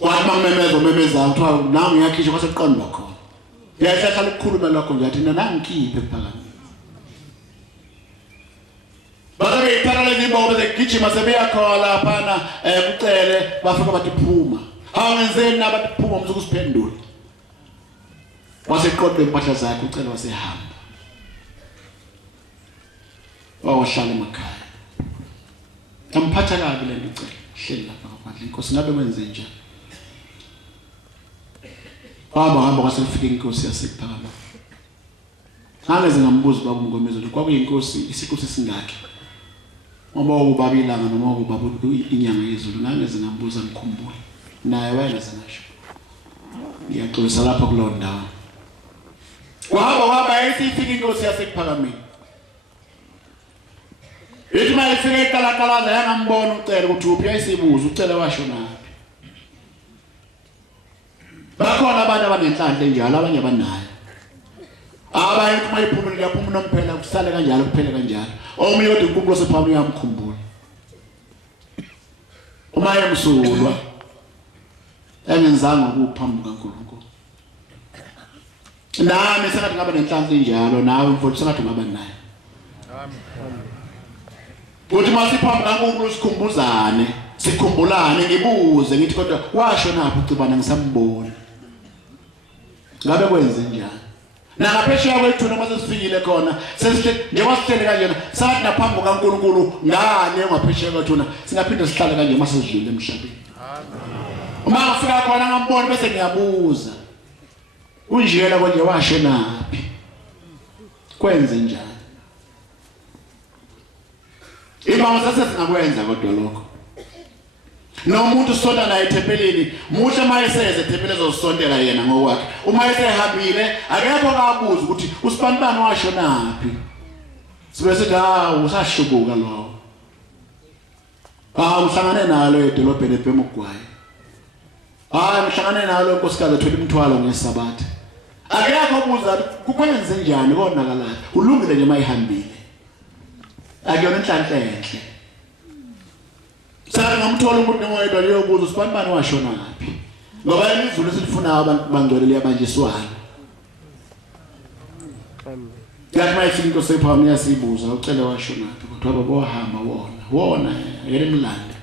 Wathi memeza kuthiwa nami ngiyakhishwa kwaseqondo khona. Yahlala ukukhuluma lokho nje athi nangikhiphe phakathi. Bazabe iparallel ibobe zegijima sebeyakhola phana kucele bafika bathi phuma. Awenzeni nabathi phuma umzukusiphendula. Waseqondo impahla zakhe ucela wasehamba. Wahlala emakhaya. Amphatha kabi le ncela. Hleli lapha ngaphandle inkosi ngabe kwenze njani? Hamba kwasefika inkosi yasePhakama. Angeze ngambuza baba uMngomezulu kwakuyinkosi isikhosi singakhe. Uma ubaba ilanga noma ubaba inyanga yezulu ngangeze ngambuza ngikhumbule. Naye wayengeze ngisho. Ngiyaxolisa lapha kulo ndawo. Wahamba isifika inkosi yasePhakama. Ithi manje ifike iqalaqalaza yangambona ucela ukuthi uphi ayisibuza ucela washo naphi. Bakhona abantu abanenhlanhla enjalo abanye abanayo. Abanye uma iphumile yaphuma unomphela kusale kanjalo kuphele kanjalo. Omunye kodwa inkumbulo sePhakama uyamkhumbula. Uma yemsulwa engenzanga ukuphambuka kaNkulunkulu. Nami sengathi ngaba nenhlanhla enjalo nawe mfowethu sengathi ngaba nayo. Uthi masiphambuka kaNkulunkulu sikhumbulane ngibuze ngithi kodwa washo naphi ucibana ngisambona. Ngabe kwenze njani? Na ngaphesheya kwethu noma sesifikile khona sesihle njengoba sihlele kanjena sathi naphambuka kaNkulunkulu ngane ngaphesheya kwethu singaphinde sihlale kanje mase sidlule emhlabeni. Uma ngifika khona ngambona bese ngiyabuza. Unjiyela konje washo naphi? Kwenze njani? Imama sasingakwenza kodwa lokho. Nomuntu sonda naye ethempelini, muhle mayeseze ethempelini ezosondela yena ngokwakhe. Uma esehambile, akekho akabuza ukuthi usibanibani washo naphi. Sibe sithi usashubuka lo. Uhlangane nalo edolobheni eBhemogwayi. Mhlangane nalo nkosikazi ethola imithwalo ngeSabatha. Akekho okubuza kukwenze njani konakalayo. Ulungile nje mayihambile. Akuyona inhlanhla enhle. Saka ngamthola umuntu ngoyedwa leyobuza usibanibani washo naphi. Ngoba izulu esilifuna abantu bangcwele liyabanjiswana. Yathi mayifika inkosi ePhakama yasibuza ucela washo naphi kodwa baba wahamba wona yena emlanda.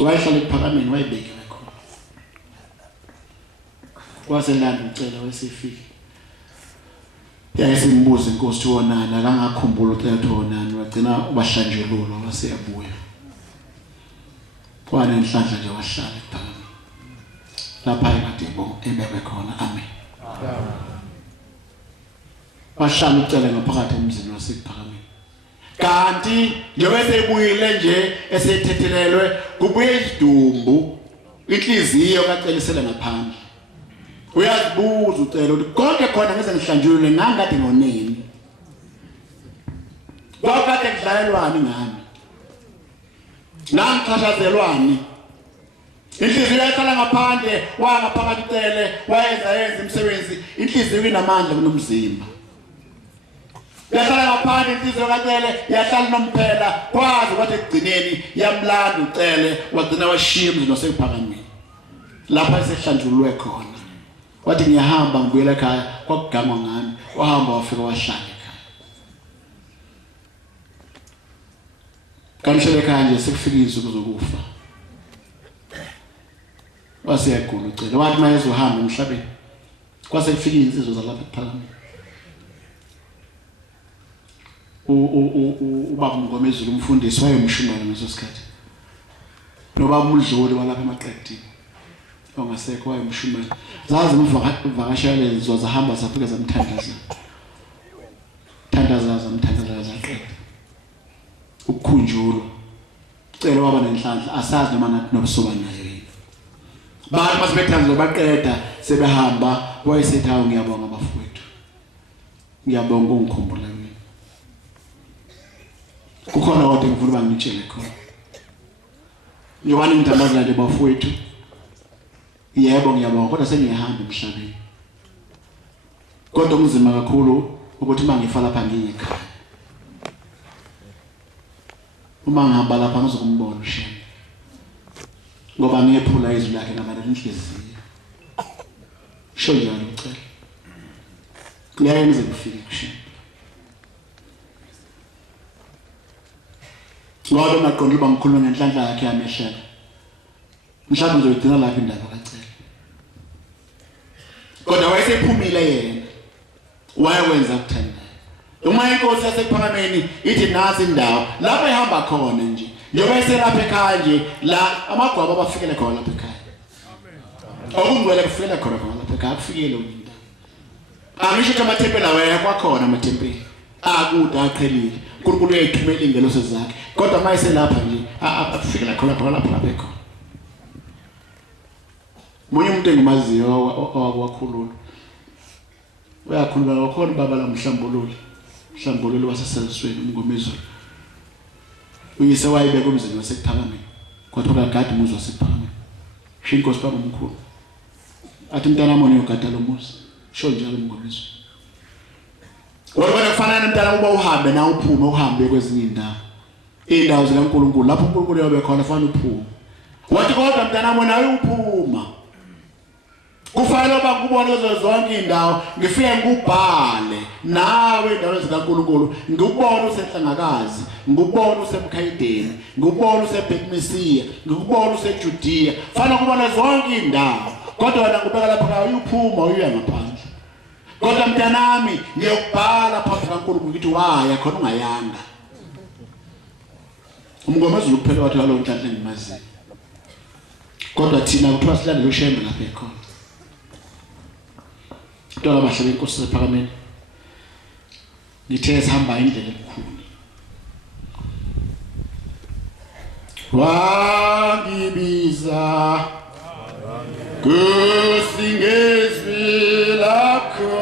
Wayehlala ePhakameni wayibekewe khona. Waselanda ucela wesifika. Yayisimbuza inkosi wonana akangakhumbula ucela wonana wagcina ubahlanjululwa waseyabuya. Kwana inhlanhla nje wahlala ePhakama. Lapha ekade ebekwe khona amen. Wahlala ucela ngaphakathi emzini wasePhakama. Kanti njengoba esebuyile nje esethethelelwe kubuye isidumbu inhliziyo kacelisela ngaphandle. Uyazibuza ucela ukuthi konke khona ngeze ngihlanjulule ngangade ngoneni. Kwakade kudlalelwani ngami. Nangixhashazelwani. Inhliziyo yahlala ngaphandle wangaphakathi ucele wayenza imisebenzi inhliziyo inamandla kunomzimba. Yahlala ngaphandle inhliziyo kaCele yahlala nomphela kwazi ukuthi ekugcineni yamlanda ucele wagcina washiya umzini wasePhakama. Lapha esehlanjululwe khona. Wathi ngiyahamba ngibuyela ekhaya kwakugangwa ngami wahamba wafika wahlala ekhaya. Kanishele ekhaya nje sekufika izinsuku zokufa. Waseyagula ucele wathi mayezohamba emhlabeni. Kwase kufika insizwa zalapha ePhakama. Ubaba uMngomezulu umfundisi wayemshumayela ngaso sikhathi. Nobaba uMdluli walapha eMaqedini. Ongasekho wayemshumayela. Zazi umvakashela lezizwa zahamba zafika zamthandaza. Zamthandaza zaqeda. Ukukhunjulwa. Ucela waba nenhlanhla asazi noma nathi nobusoba nayo yini. Bathi masibethandaza baqeda sebehamba wayesethi hawo ngiyabonga bafowethu. Ngiyabonga ungikhumbula mina. Kukhona kodwa ngifuna bangitshele khona. Ngiyobani ngithandaza nje bafowethu. Yebo ngiyabonga kodwa sengiyahamba emhlabeni. Kodwa umzima kakhulu ukuthi mangifa lapha ngiyikhaya. Uma ngihamba lapha ngizokumbona uShembe. ngoba ngiyephula izwi lakhe ngamandla enhliziyo. Sho njalo ngicela. Kuyayenza kufike kushini. Ngoba ungaqondi uba ngikhuluma ngenhlanhla yakhe yamehlelo. Mhlawumbe ngizoyidina lapha indaba kacela. Kodwa wayesephumile yena. Wayekwenza ukuthandayo. Uma inkosi yasekuphakameni ithi nasi indawo lapho ehamba khona nje. Njengoba eselapha ekhaya nje la amagwaba abafikele khona lapha ekhaya. Okungcwele kufikele khona lapha ekhaya kufikele unyinda. Angisho ukuthi amathempeli lawa kwakhona amathempeli. Akude aqhelile. uNkulunkulu uyayithumela ingelosi zakhe. Kodwa mase lapha nje afikela khona lapha ekhona. Munye umuntu engimaziyo owakwakhulula. Uyakhuluma wakhona baba la Mhlambululi waseSelizweni uMngomezulu. Uyise wayebeka umzini wasekuphakameni. Kodwa kakade umuzi wasekuphakameni. Shinkosi baba omkhulu. Athi mntana wami uyogada lo muzi. Sho njalo uMngomezulu. Kodwa kufanele mntana uba uhambe na uphume uhambe kwezinye indawo zikaNkulunkulu lapho uNkulunkulu yobe khona fanele uphume. Wathi kodwa mntana wami nawe uphuma. Kufanele uba kubone zonke indawo ngifike ngubhale nawe indawo zikaNkulunkulu ngikubona usehlangakazi ngikubona useMkhayideni ngikubona useBethmisiya ngikubona useJudiya fanele kubona zonke indawo kodwa wena ngubeka lapha uyiphuma uya ngaphandle kodwa mntanami ngiyokubhala phambi kaNkulunkulu ukuthi waya khona ungayanga uMngomezulu kuphela wathi lo nhlanhla engimaziyo kodwa thina kuthiwa silandele ushembe lapha ekhona Ntola abahlali inkosi sephakameni ngithe sihamba indlela enkulu wangibiza kusingezwi lakho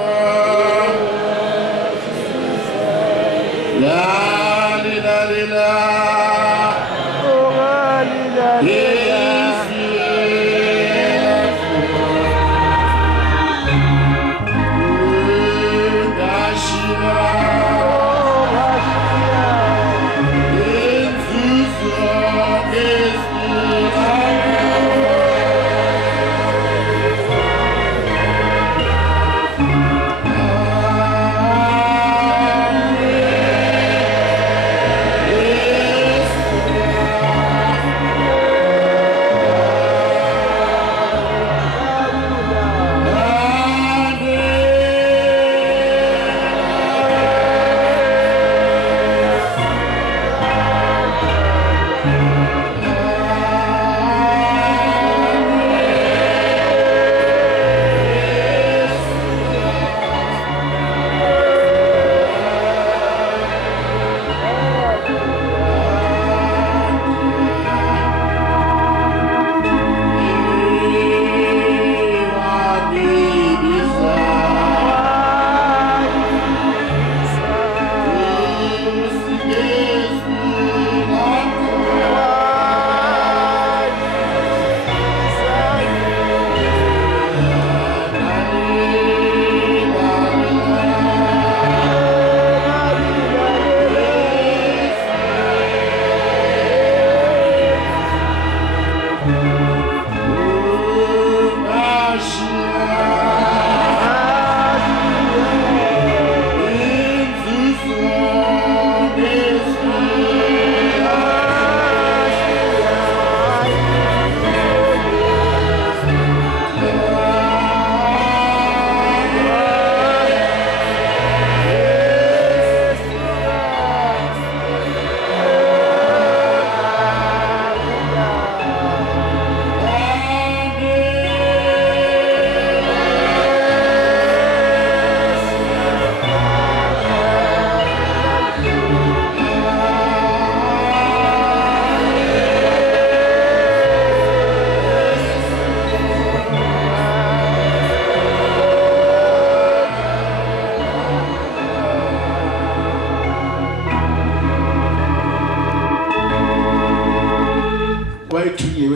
la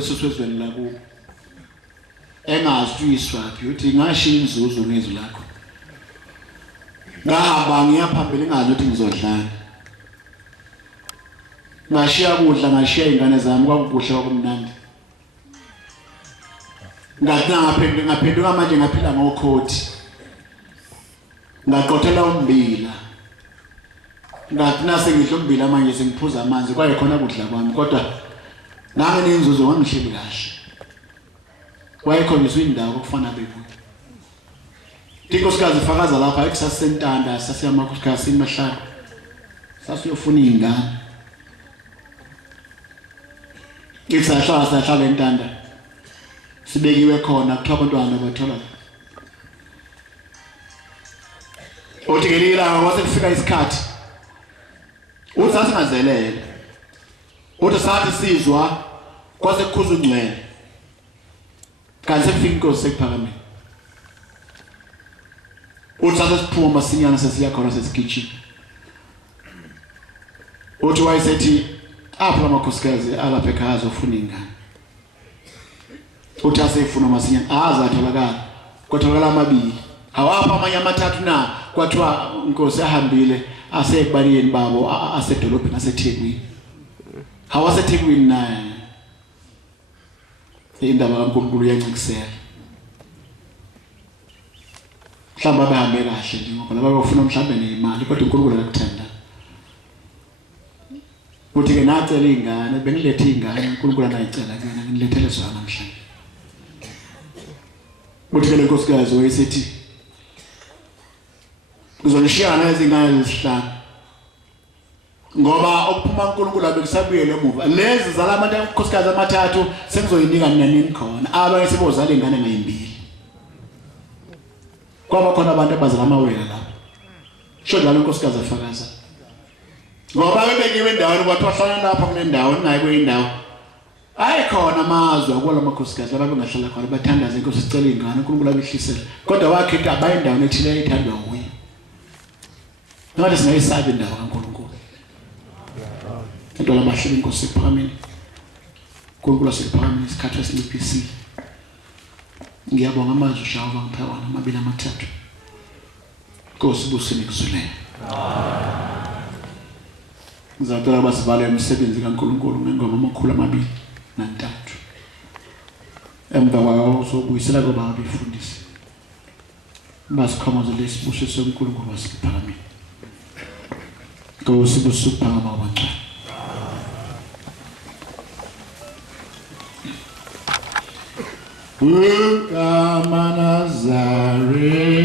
Sesizweni lakubo engazi uyiswaphi uthi ngashiya inzuzo ngezwi lakho ngahamba ngiyaphambili ngazi ukuthi ngizodlana ngashiya kudla ngashiya ingane zami kwakukuhle kwakumnandi ngathi ngaphenduka manje ngaphila ngokhoti ngaqothela umbila ngathi nase ngidla umbila manje sengiphuza amanzi kwaye khona kudla kwami kodwa nami nenzuzo wangihleli kahle wayekhonjiswa indawo okufana bekuyo inkosikazi ifakaza lapha ekusasentanda sasiyamakhosikazi imahlalo sasiyofuna izingane sahlala entanda sibekiwe khona kuthiwa abantwana bathola uthi ngelila wase kufika isikhathi uthi sasingazelele uthi sathi sizwa kwase kukhuza ungcwele kanti sekufika inkosi sekuphakamile uthi sathi siphuma masinyana sesiya khona sesigijima uthi wayesethi apho lamakhosikazi alapha ekhaya azofuna ingane uthi asefuna masinyana azatholakala kwatholakala amabili awapha amanye amathathu na kwathiwa inkosi ahambile asekubaliyeni babo asedolobheni aseThekwini hawaseThekwini naye indaba kaNkulunkulu iyancikisela mhlawumbe abahambe kahle nje ngoba laba bafuna mhlawumbe nemali kodwa uNkulunkulu akakuthanda uthi ke nacela ingane bengilethe ingane uNkulunkulu anayicela kuyena ngilethele zona namhlanje uthi ke lenkosikazi wayesethi uzonishiyana izingane ezisihlanu ngoba okuphuma uNkulunkulu abekusabuyele emuva lezi zalabantu amakhosikazi amathathu sengizoyinika mina nini khona abanye sebozala ingane ngayimbili kwaba khona abantu abazala amawele lapho sho njalo inkosikazi afakaza ngoba bebekiwe endaweni kwathi wahlala lapha kule ndawo naye kuyindawo ayikhona amazwe akwala amakhosikazi laba bengahlala khona bathandaza inkosi sicela ingane uNkulunkulu abehlisela kodwa wakhetha abayindawo ethile ethandwa nguye noma singayisabi indawo kaNkulunkulu into labahleli inkosi ephakameni uNkulunkulu asephakameni isikhathi esinciphisile ngiyabonga amazwi shawo bangipha wona amabili amathathu Nkosi busini kuzulela ngizacela basivale umsebenzi kaNkulunkulu ngengoma 203 emva kwawo sobuyisela kuba abefundisi basikhamazo lesibuso soNkulunkulu wasiphakameni Nkosi busuphakama kwangcwele Ukama Nazareta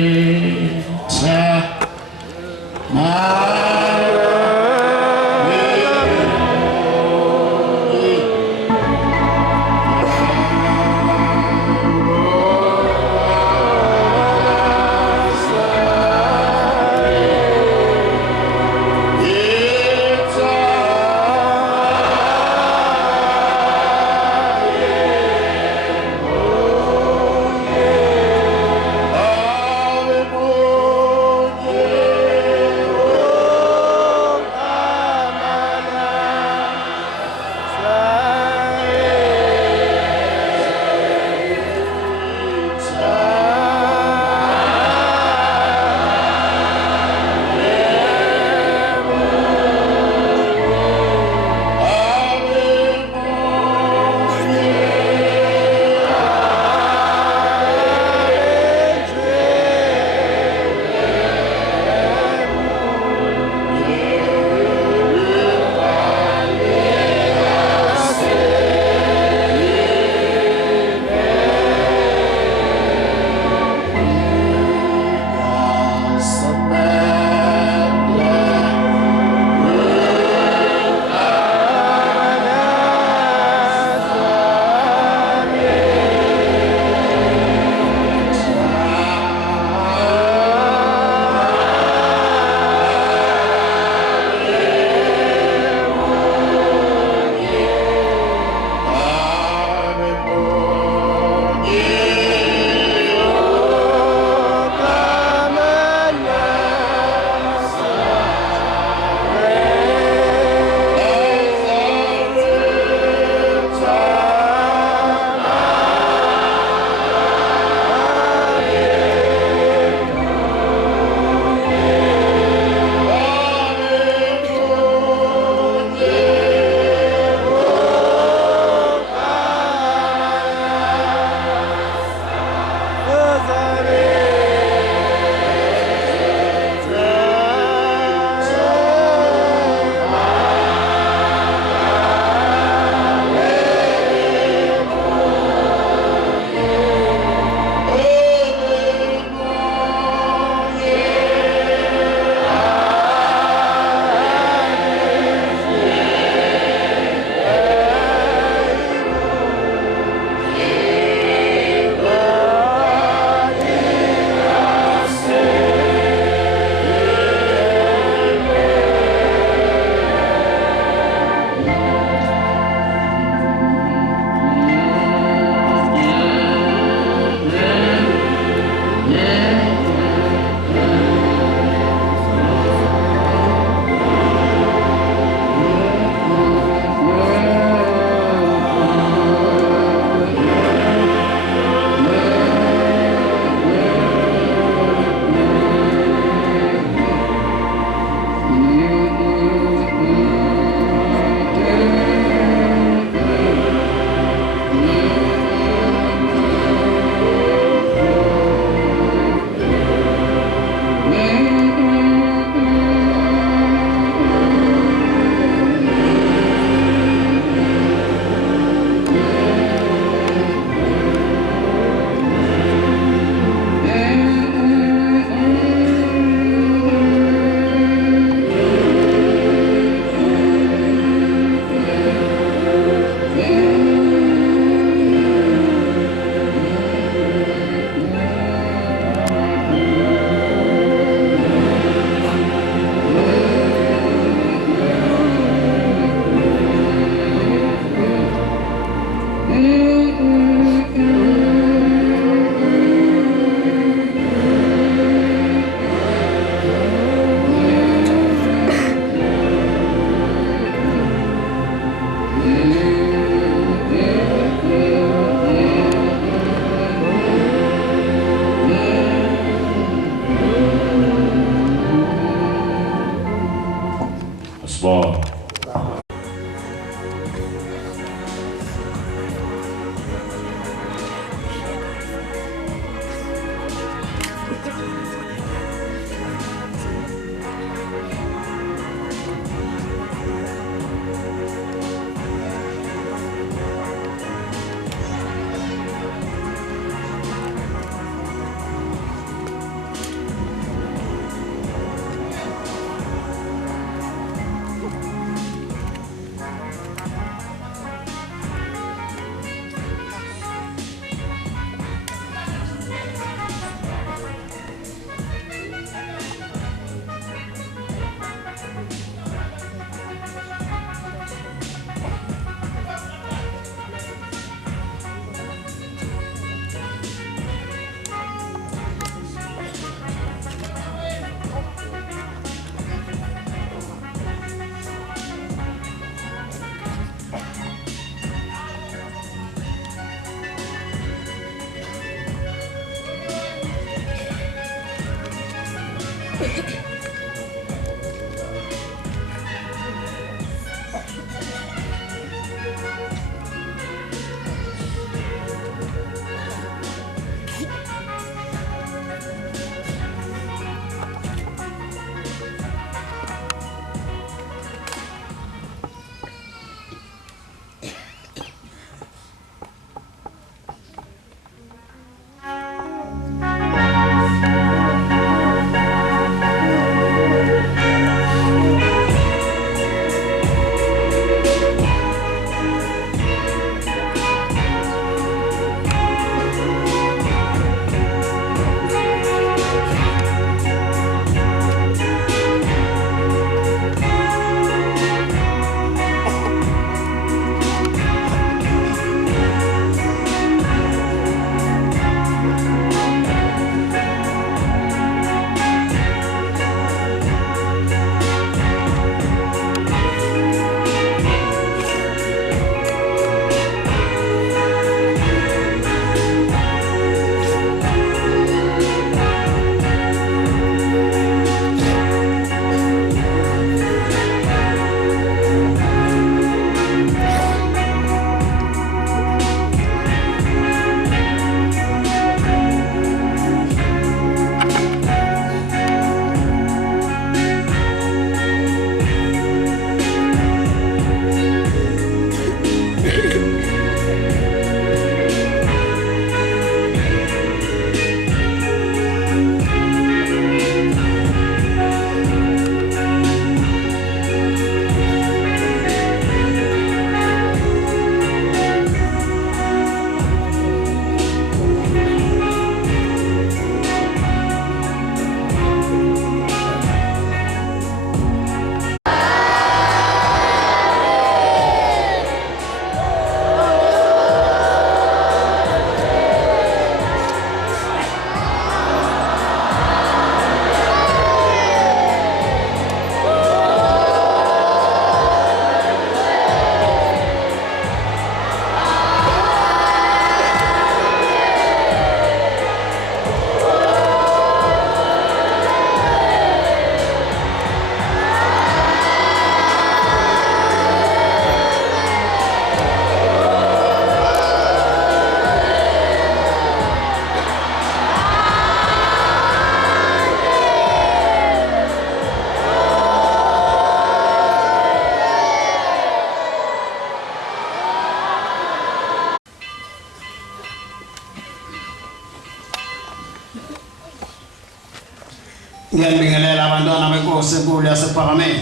Ngiyabingelela abantwana benkosi enkulu yasePhakameni.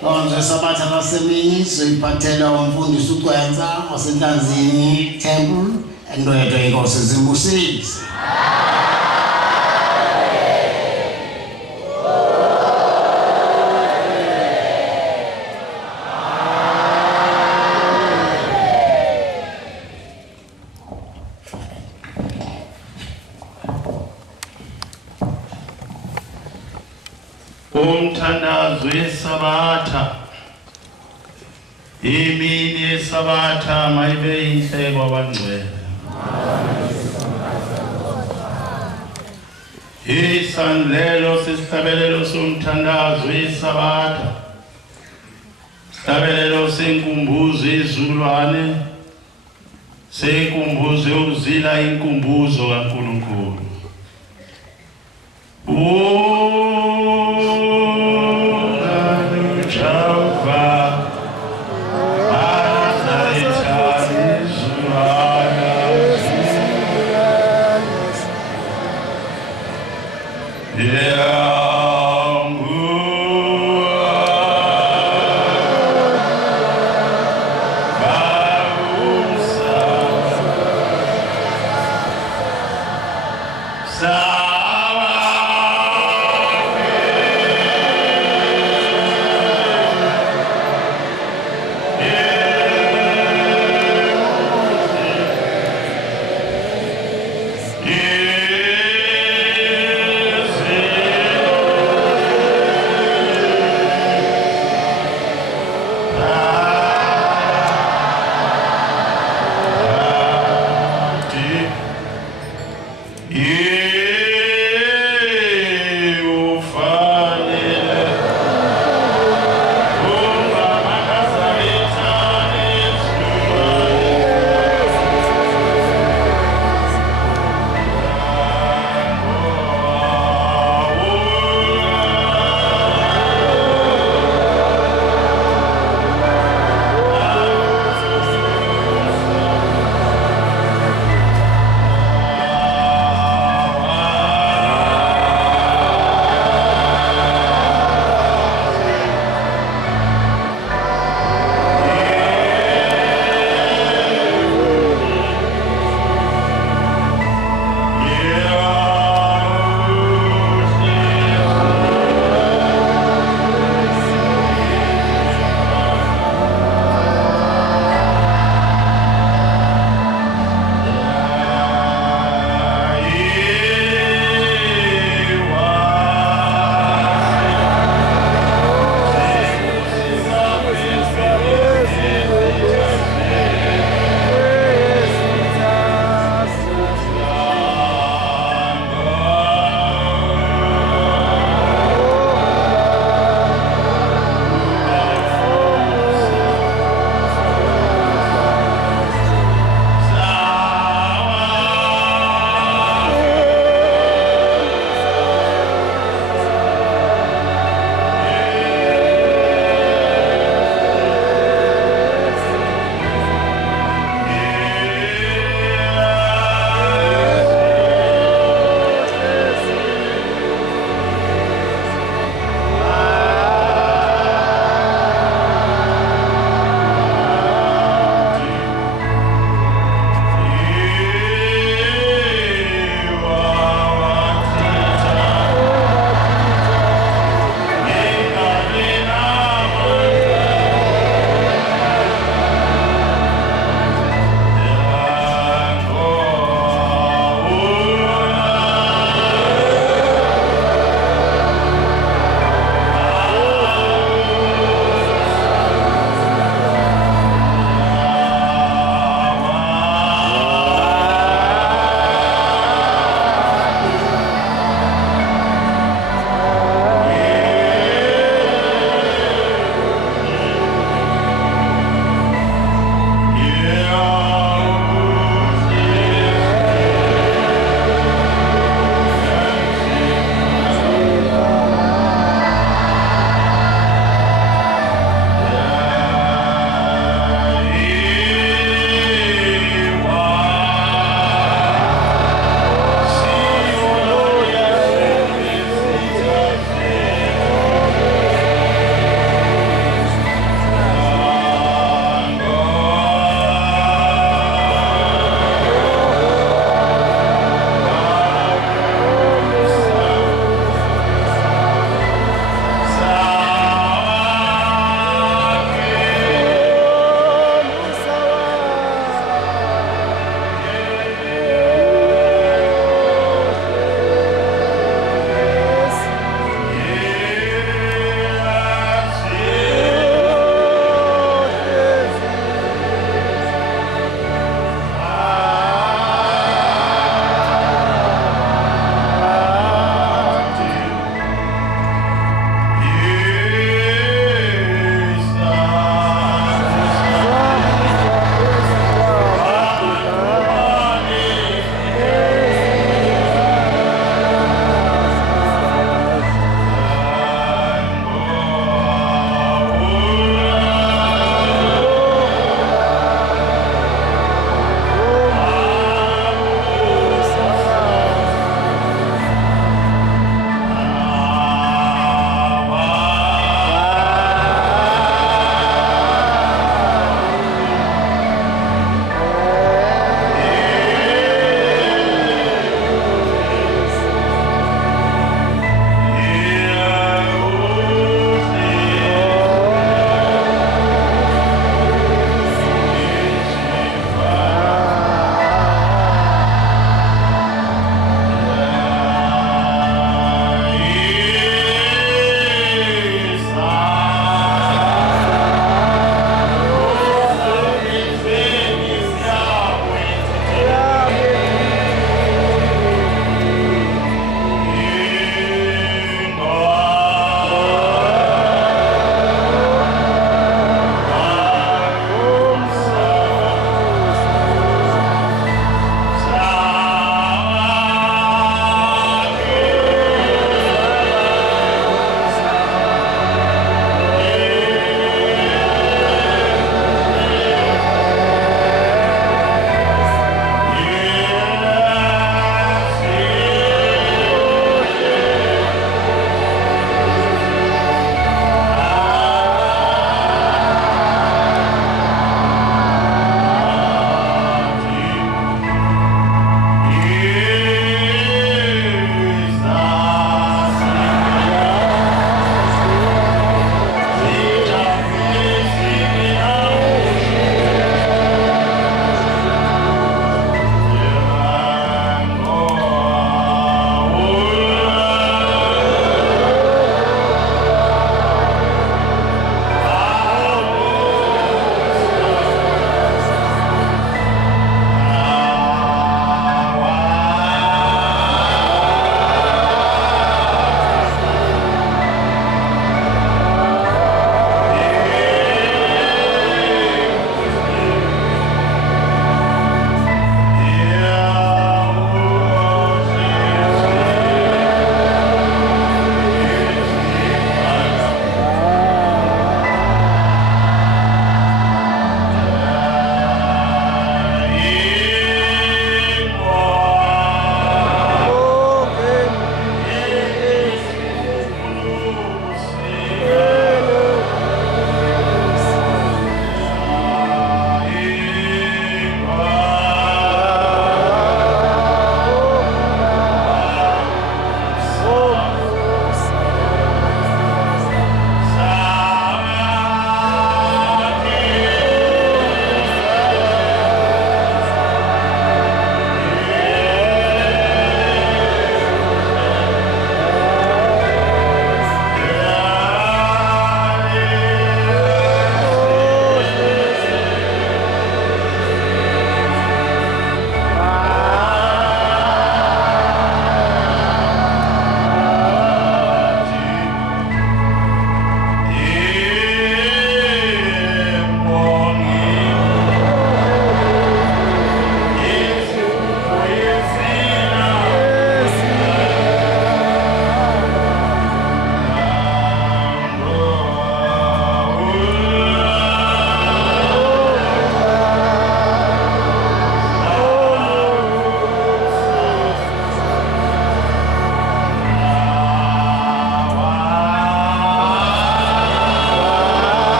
Konje sabatha lasemini siphathela umfundisi uCwenza waseNhlanzini Temple endwetwe inkosi zimbusise. umthandazo wesabatha imini yesabatha mayibe inhle kwabangcwele isandlelo sesihlabelelo somthandazo wesabatha sihlabelelo senkumbuzo izulwane senkumbuzo uzila inkumbuzo kaNkulunkulu Yeah.